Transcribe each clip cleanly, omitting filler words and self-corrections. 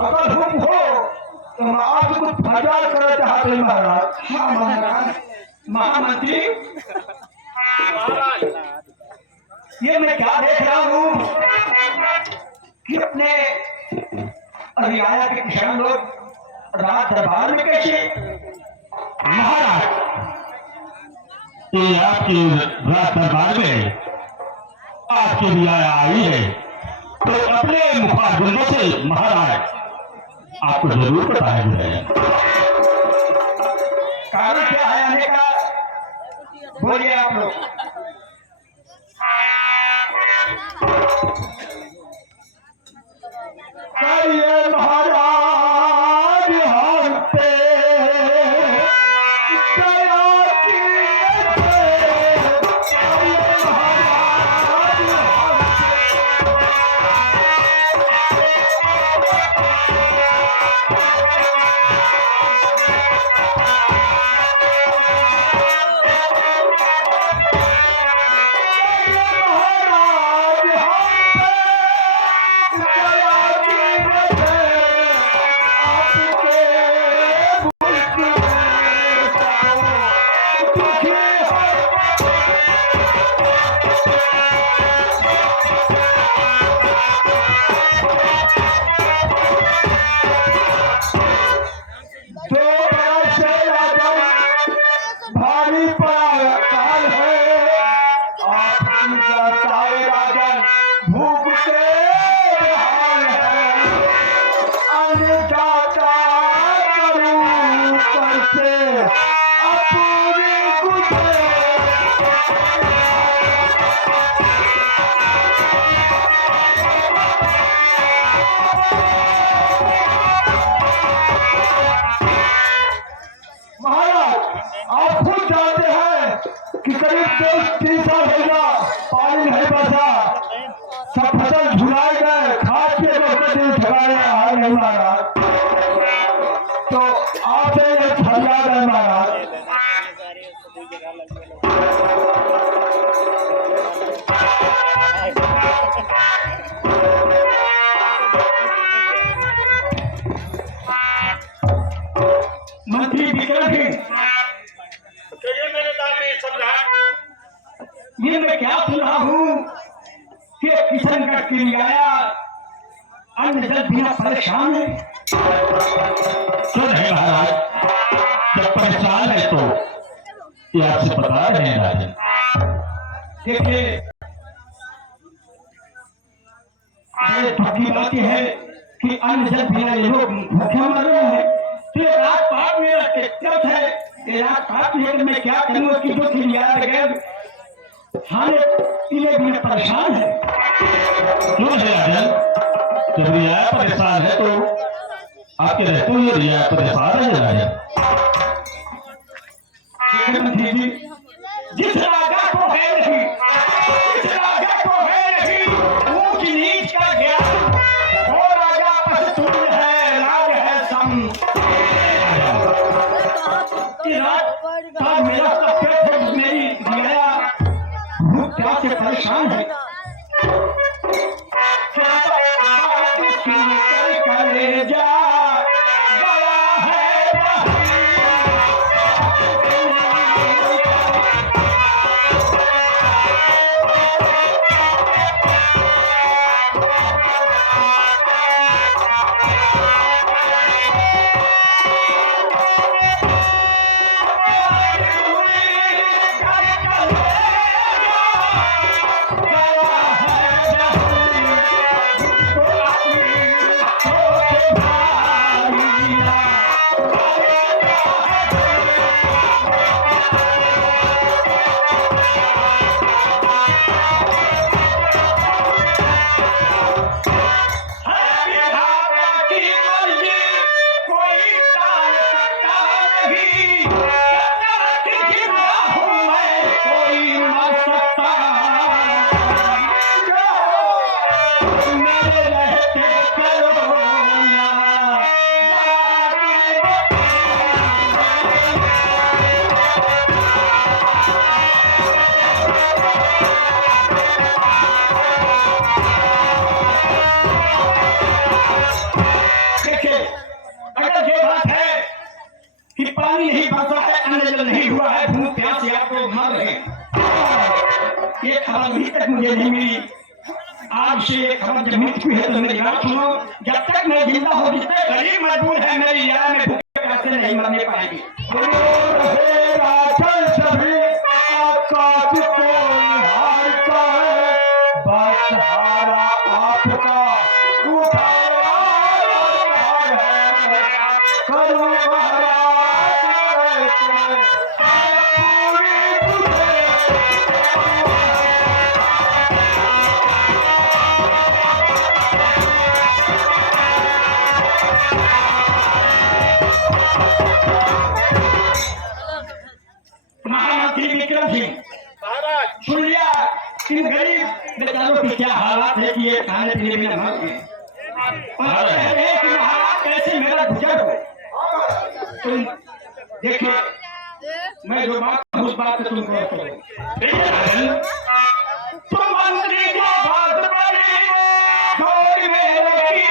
अगर हुक्म हो तो आप कुछ फरियाद करना चाहते हैं महाराज। हाँ महाराज। महामंत्री, ये मैं क्या देख रहा हूँ कि अपने रियाया के किसान लोग रात दरबार में कैसे? महाराज, ये आपकी रात दरबार में आपकी रियाया आई है तो अपने मुखारबंदों से महाराज आपको जरूर बताएंगे। कारण क्या है आने का, बोलिए आप लोग। करिए महाराज हम पे दया कि करीब 2-3 साल हो गया पानी नहीं बरसा, सब फसल झुलाए गए, खाद के दिन ठगाया नहीं महाराज। तो आपसे ये फरियाद है महाराज। मंत्री विक्रम ये मैं क्या सुन रहा हूँ कि किशनगढ़ की रियाया अन्य दल बिना परेशान है। क्यों नहीं महाराज, जब परेशान है तो ये आपसे बता रहे हैं राजन। देखिए ये दुखी बात है कि अन्य दल बिना ये लोग भूखे मर रहे हैं। तो ये रात पात मेरा दिक्कत है, ये रात पात है कि मैं क्या करूँ उसकी जो रियाया बगैर खाने पीने बिना परेशान है। क्यों है राजन, जब रियाया परेशान है तो आपके रहते हुए रियाया परेशान है राजन। मंत्री जी, जिस राजा को है नहीं, जिस राजा को है नहीं ऊंच नीच का ज्ञान, वो राजा पशुतुल्य है, राज है सम। मेरा सब पेट है, मेरी रियाया भूख प्यास से परेशान है। करे जा गया है देखिए, अगर ये बात है कि पानी नहीं बरसा है, अन्न जल नहीं हुआ है, भूख प्यास से आप लोग मर रहे हैं, ये खबर अभी तक मुझे नहीं मिली। आज से ये खबर जब मिल चुकी है तो मेरी बात सुनो, जब तक मैं जिंदा हूँ, जितने गरीब मजबूर है मेरी याद में भूखे प्यासे नहीं मरने पाएंगे। महामंत्री विक्रम सिंह सुन लिया इन गरीब बेचारों की क्या हालात है कि ये खाने पीने में मर गए, और कह रहे हैं कि महाराज कैसे मेरा गुजर हो। तुम देखिए, मैं जो बात उस बात से तुमको तुम मंत्री की बात बड़ी छोड़ में रखी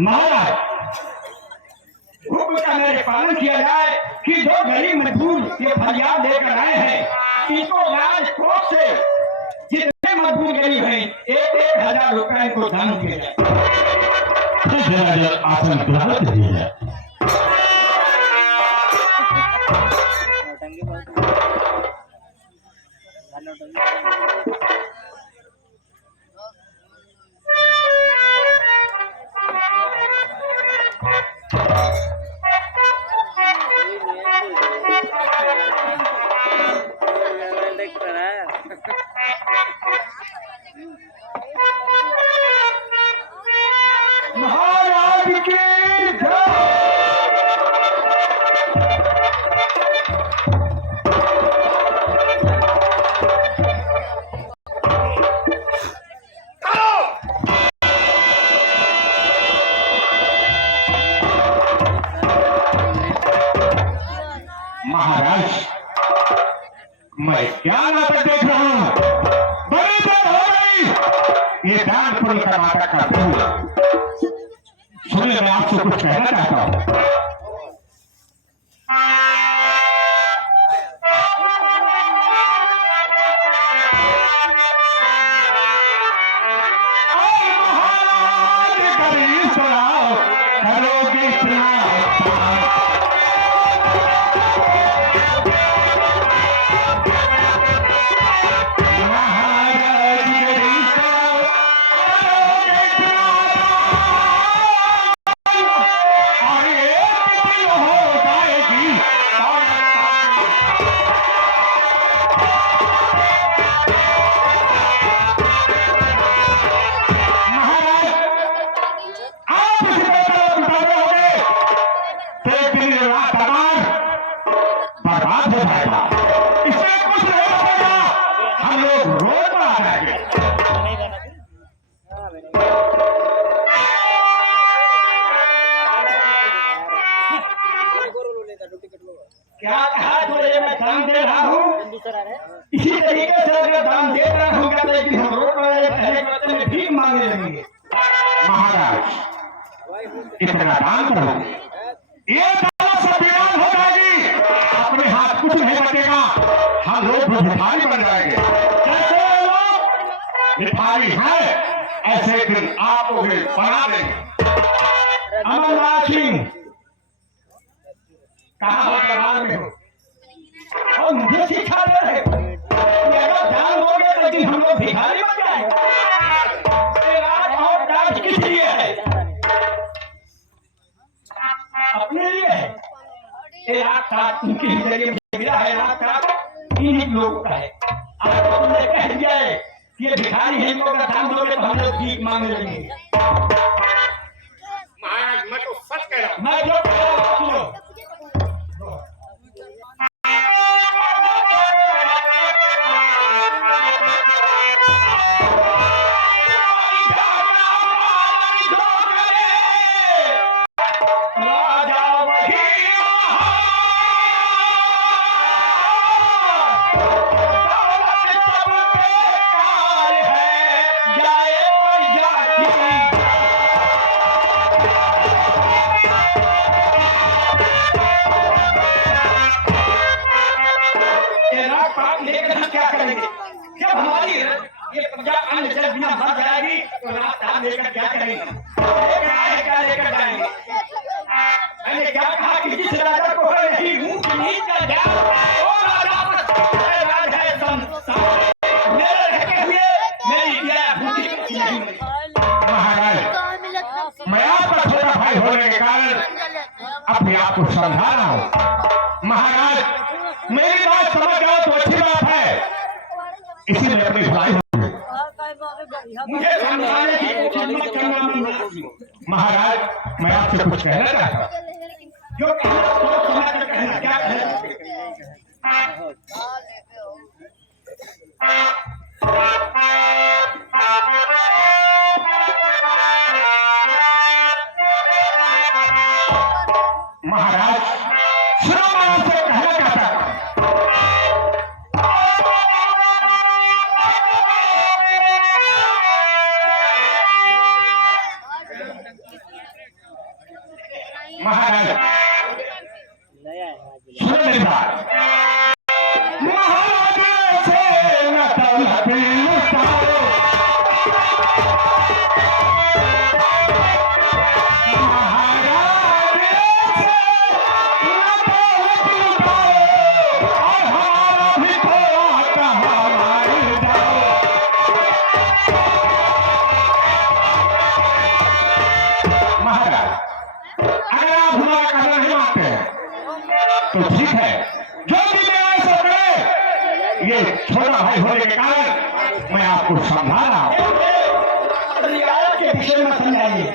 महाराज, हुक्म का मेरे पालन किया जाए कि जो गरीब मजदूर ये फरियाद लेकर आए हैं, इनको राजकोष से जितने मजदूर गरीब हैं 1,000 रुपए को दान दिया जाए। आसन ग्रहण दिया जाए। महाराज की महाराज, मैं क्या नाटक देख रहा हूँ? बड़ी देर हो गई ये दान पुण्य का नाटक करते हुए। सुनने में आपसे कुछ कहना चाहता हूँ। करोगे इतना बर्बाद हो जाएगा। इसमें कुछ नहीं बचेगा, हम लोग रोड पर आ जाएंगे। क्या कहा तुझे? मैं दाम दे रहा हूँ, इसी तरीके से अगर दाम दे रहा हूँ तो लेकिन हम रोड पर पहले बर्तन में भीख मांगने लगेंगे। महाराज, इतना दान करोगे, ये हो जाएगी, अपने हाथ कुछ नहीं बचेगा, हम लोग भी भिखारी बन जाएंगे। जैसे लोग भिखारी हैं, ऐसे दिन आपको भी बना देंगे। अमरनाथ सिंह कहा हो दरबार में हो और मुझे सिखा दे रहे हो कि अगर दान दोगे तो दिन हम लोग भिखारी बन जाएंगे। राज और राज किस लिए है? अपने लिए है। उनके जरिए मिला है, इन लोगों का है। आज तुमने कह दिया है कि ये भिखारी है, इनको दान दोगे तो हम लोग भीख मांगने लगेंगे। महाराज, मैं तो सच कह रहा मैं जो कह रहा हूं सुनो। राजा वही दौलत सब बेकार है, जाए और जाती। ये राजपाट लेकर हम क्या करेंगे? जब हमारी ये प्रजा अन्न जल बिना मर जाएगी तो राजपाट लेकर क्या करेंगे? लेकर आए क्या लेकर जाएंगे? मैंने क्या कहा कि जिस राजा को है यही ऊंच नीच का ज्ञान, वो राजा पर राज है संसार। मेरे रहते हुए मेरी दया भूखी नहीं हुई। महाराज, मैं आपका छोटा भाई होने के कारण अपने आप को समझा रहा हूँ। महाराज, मेरी बात समझ जाओ तो अच्छी बात है, इसीलिए अपनी भलाई होगी। मुझे समझाने की कोशिश मत करना। महाराज, मैं आपसे कुछ कहना चाहता हूँ। जो कहना सोच समझ कर कहना। क्या कहना? महाराज, सुनो, मैं आपसे कहना चाहता हूँ। महाराज, सुनो मेरी बात। महाराज से न दौलत लुटाओ, महाराज से न दौलत लुटाओ, और हमारा भी थोड़ा कहाँ मार जाओ। महाराज, अगर आप हमारा कहना नहीं मानते हैं तो ठीक है, जो भी मैं ऐसा करे, ये छोटा भाई होने के कारण मैं आपको समझा रहा हूँ। रियायत के विषय में समझाइए।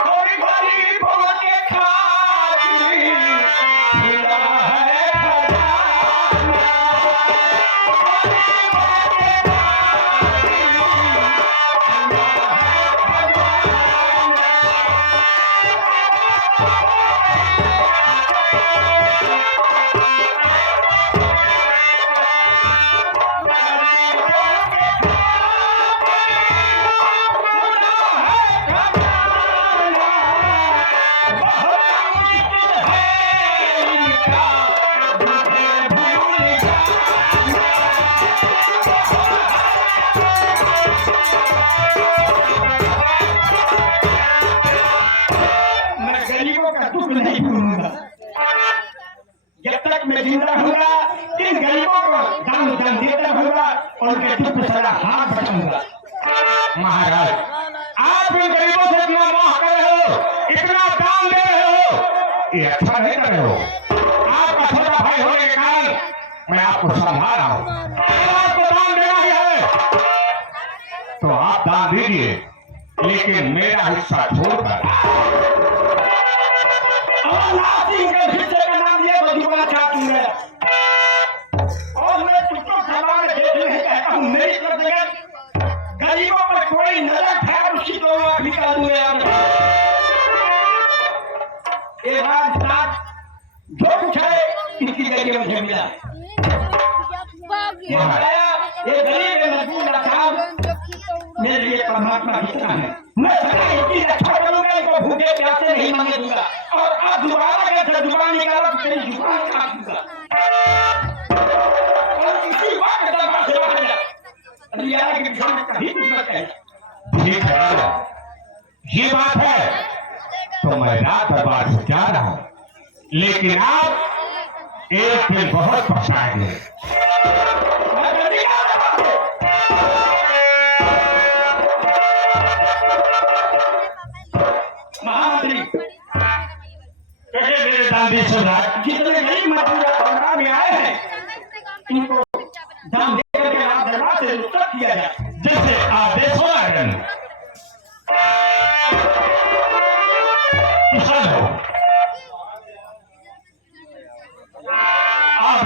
थोड़ी भारी बहुत के खाती खिला है खजाना। मैं गरीबों का दुख नहीं भूलूंगा। जब तक मैं जिंदा होगा इन गरीबों को दान देता होगा और उनके दुख से सदा हाथ बचाऊंगा। महाराज, आप इन गरीबों से इतना मोह कर रहे हो, इतना दान दे रहे हो, ये अच्छा नहीं कर रहे हो। आपका छोटा भाई होने के कारण मैं आपको समझा रहा हूँ। अगर आपको दान देना ही है तो आप दान दीजिए, लेकिन मेरा हिस्सा छोड़कर। अमरनाथ सिंह के हिस्से का नाम ये बदुआ चाहती है और मैं तुझको सभा में देख नहीं कहता हूँ। मेरी तरफ से गरीबों पर कोई नजर है उसकी तो आँख निकाल दूंगा यार। ये राजनाथ जो कुछ है इसकी जगह मुझे मिला। ये बताया ये गरीब मजबूर लाचार मेरे लिए परमात्मा कितना है। मैं सदा इसकी रक्षा करूंगा, इनको भूखे प्यासे नहीं मांगे दूंगा। और आप दोबारा अगर जुबान निकालो तो तेरी जुबान काट दूंगा। और इसी वक्त दरबार से बाहर जा। रियाया के विषय में कभी कुछ मत कहे। ठीक है, ये बात है तो मैं रात दरबार से जा रहा हूँ, लेकिन आप एक दिन बहुत पछताएंगे। मैं जल्दी आ रहा हूँ। महामंत्री कहे मेरे दादी सुधार, जितने गरीब मजदूर दरबार में आए हैं इनको दान देकर के आप दरबार से रुखसत किया जाए। जैसे आदेश हो आयरन किसान हो,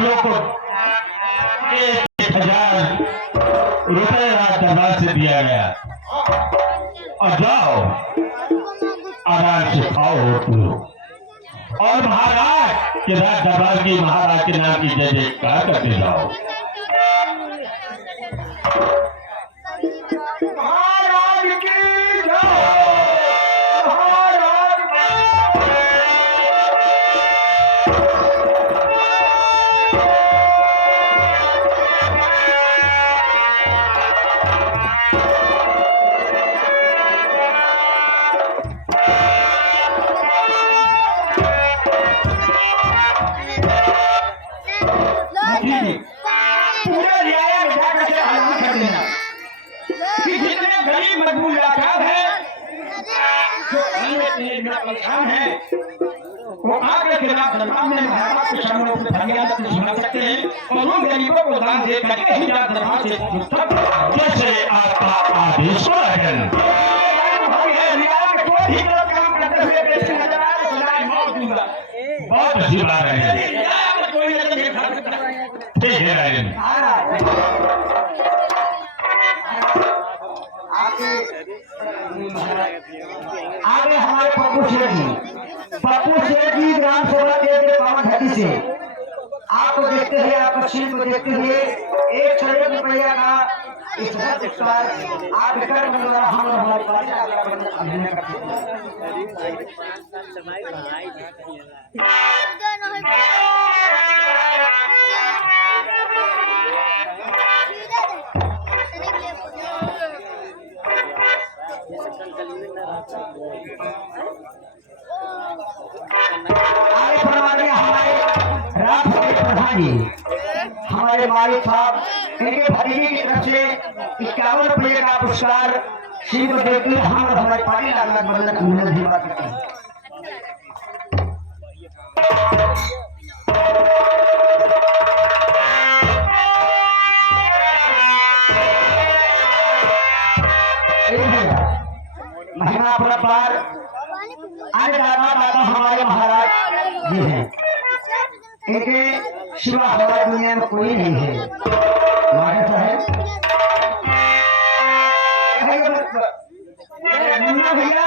लोग को 1,000 रुपए राज दरबार से दिया गया और जाओ आराम से खाओ पियो और महाराज के राज दरबार की महाराज के नाम की जय जयकार करते जाओ। महाराज की जय। पूरे रियाया में जाकर के ऐलान कर देना कि जितने गरीब मजबूर लाचार हैं, जो इनमें परेशान हैं, वो आकर के रात दरबार में महाराज के सामने अपने फरियाद अपनी सुना सकते हैं और उन गरीबों को दान दे करके ही रात दरबार से जैसे आपका आदेश है। रियाया में कोई भी गलत काम करते हुए कैसे नजर आए तो सजा मौत दूंगा। बहुत अच्छी बात है। रियाया में कोई नजर नहीं खा सकता। ठीक है राजन। आगे हमारे पप्पू शेठ जी ग्राम सेवा के पावन धरती से आपको देखते हुए, आपको शील को देखते हुए 1 रुपया का इस पुरस्कार आप कर द्वारा हम और हमारे पास अभिनय करते हमारे मालिक साहब इनके भतीजे की तरफ से 51 रुपये का पुरस्कार श्री को देखते हम और हमारे पार्टी लागत बंधन अभिनंदन धन्यवाद करते हैं। महिमा पुरस्कार अन्य दाता हमारे महाराज जी हैं, इनके शिवा हमारी दुनिया में कोई नहीं है। भैया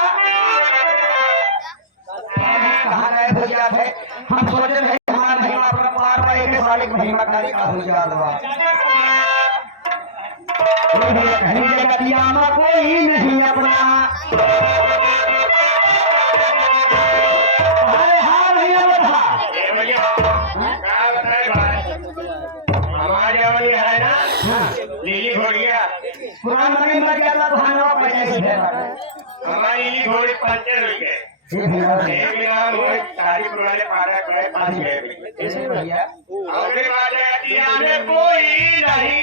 कहाँ गए हो गया थे? हम सोचे थे हमारा महिमा पुरस्कार एक साल महिमा का हो जाएगा। कहीं जगह दिया कोई नहीं अपना। है ना लीली घोड़िया पुराना नहीं लग गया था तो हम पैसे से हमारी लीली घोड़ी 5 रुपए एक ग्राम हो सारी पुराने पारा करे 5 रुपए भैया और में कोई नहीं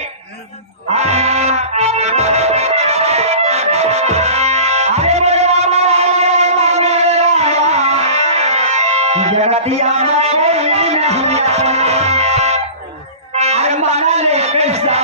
जगतिया में कोई नहीं, अरे माना ले कैसा